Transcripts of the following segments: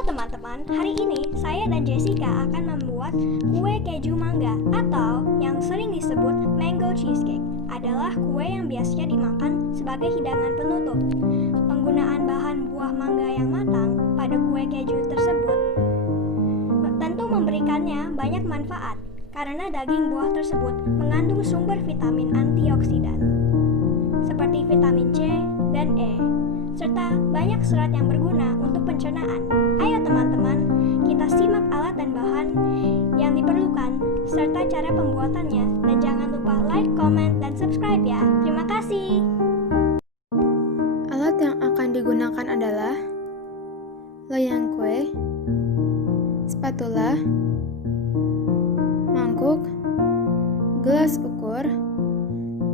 Halo teman-teman, hari ini saya dan Jessica akan membuat kue keju mangga atau yang sering disebut mango cheesecake. Adalah kue yang biasanya dimakan sebagai hidangan penutup. Penggunaan bahan buah mangga yang matang pada kue keju tersebut tentu memberikannya banyak manfaat karena daging buah tersebut mengandung sumber vitamin antioksidan seperti vitamin C dan E, serta banyak serat yang berguna untuk pencernaan. Ayo teman-teman, kita simak alat dan bahan yang diperlukan serta cara pembuatannya, dan jangan lupa like, comment, dan subscribe ya. Terima kasih. Alat yang akan digunakan adalah loyang kue, spatula, mangkuk, gelas ukur,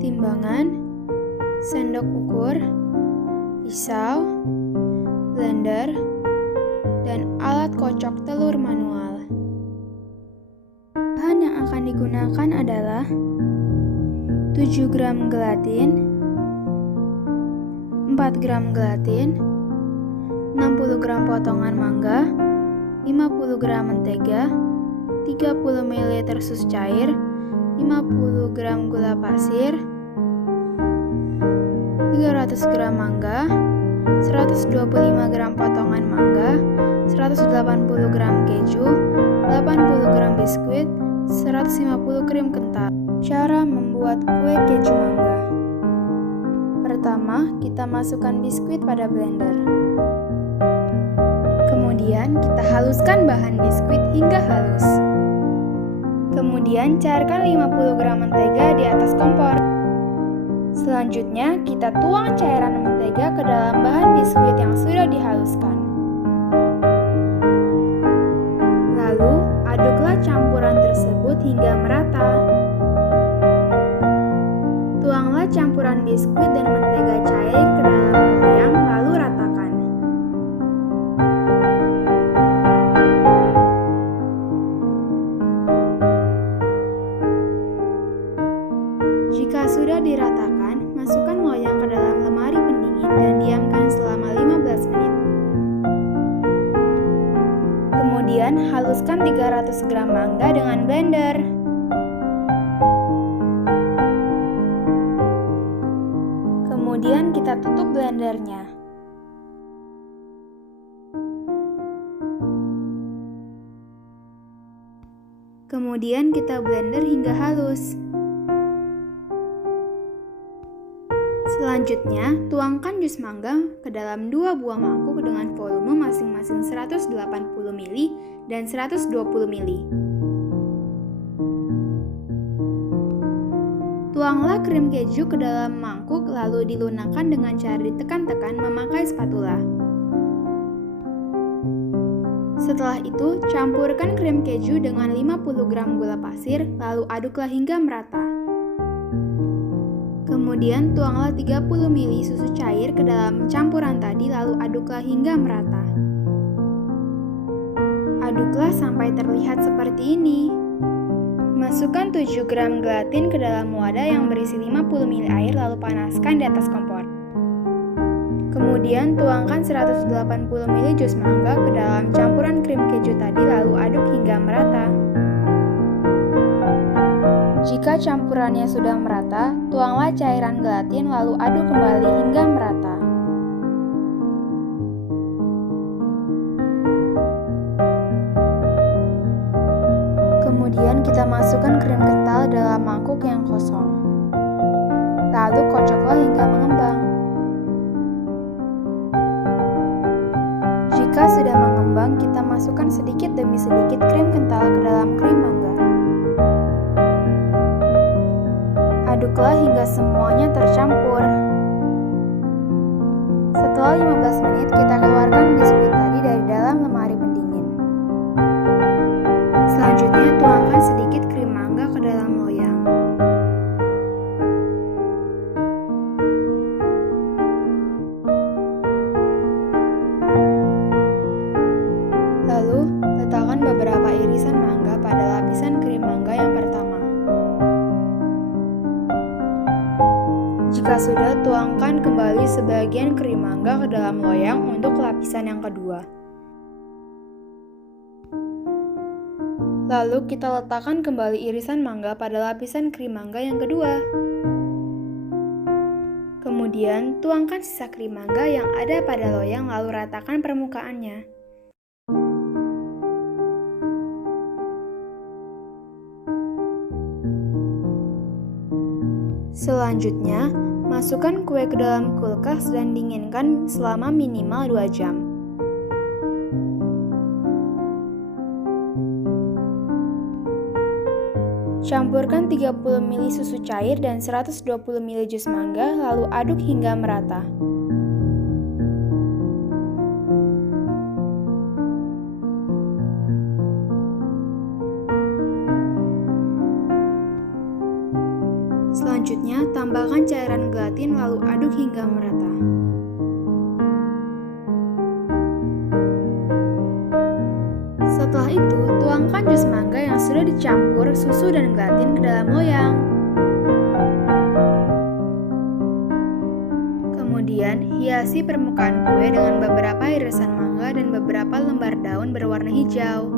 timbangan, sendok ukur, pisau, blender, dan alat kocok telur manual. Bahan yang akan digunakan adalah 7 gram gelatin, 4 gram gelatin, 60 gram potongan mangga, 50 gram mentega, 30 ml susu cair, 50 gram gula pasir, 300 gram mangga, 125 gram potongan mangga, 180 gram keju, 80 gram biskuit, 150 krim kental. Cara membuat kue keju mangga. Pertama, kita masukkan biskuit pada blender. Kemudian, kita haluskan bahan biskuit hingga halus. Kemudian, cairkan 50 gram mentega di atas kompor. Selanjutnya, kita tuang cairan mentega ke dalam bahan biskuit yang sudah dihaluskan. Lalu, aduklah campuran tersebut hingga merata. Tuanglah campuran biskuit dan mentega cair ke dalam loyang, lalu ratakan. Jika sudah diratakan, masukkan loyang ke dalam lemari pendingin dan diamkan selama 15 menit. Kemudian, haluskan 300 gram mangga dengan blender. Kemudian, kita tutup blendernya. Kemudian, kita blender hingga halus. Selanjutnya, tuangkan jus mangga ke dalam 2 buah mangkuk dengan volume masing-masing 180 ml dan 120 ml. Tuanglah krim keju ke dalam mangkuk lalu dilunakkan dengan cara ditekan-tekan memakai spatula. Setelah itu, campurkan krim keju dengan 50 gram gula pasir lalu aduklah hingga merata. Kemudian tuanglah 30 ml susu cair ke dalam campuran tadi lalu aduklah hingga merata. Aduklah sampai terlihat seperti ini. Masukkan 7 gram gelatin ke dalam wadah yang berisi 50 ml air lalu panaskan di atas kompor. Kemudian tuangkan 180 ml jus mangga ke dalam campuran krim keju tadi lalu aduk hingga merata. Jika campurannya sudah merata, tuanglah cairan gelatin lalu aduk kembali hingga merata. Kemudian kita masukkan krim kental dalam mangkuk yang kosong. Lalu kocoklah hingga mengembang. Jika sudah mengembang, kita masukkan sedikit demi sedikit krim kental ke dalam krim mangga. Aduklah hingga semuanya tercampur. Setelah 15 menit, kita keluarkan biskuit tadi dari dalam lemari pendingin. Selanjutnya, tuangkan sedikit krim mangga ke dalam loyang. Lalu, letakkan beberapa irisan mangga pada lapisan krim mangga yang pertama. Jika sudah, tuangkan kembali sebagian krim mangga ke dalam loyang untuk lapisan yang kedua. Lalu kita letakkan kembali irisan mangga pada lapisan krim mangga yang kedua. Kemudian tuangkan sisa krim mangga yang ada pada loyang lalu ratakan permukaannya. Selanjutnya, masukkan kue ke dalam kulkas dan dinginkan selama minimal 2 jam. Campurkan 30 ml susu cair dan 120 ml jus mangga, lalu aduk hingga merata. Selanjutnya, tambahkan cairan gelatin lalu aduk hingga merata. Setelah itu, tuangkan jus mangga yang sudah dicampur susu dan gelatin ke dalam loyang. Kemudian, hiasi permukaan kue dengan beberapa irisan mangga dan beberapa lembar daun berwarna hijau.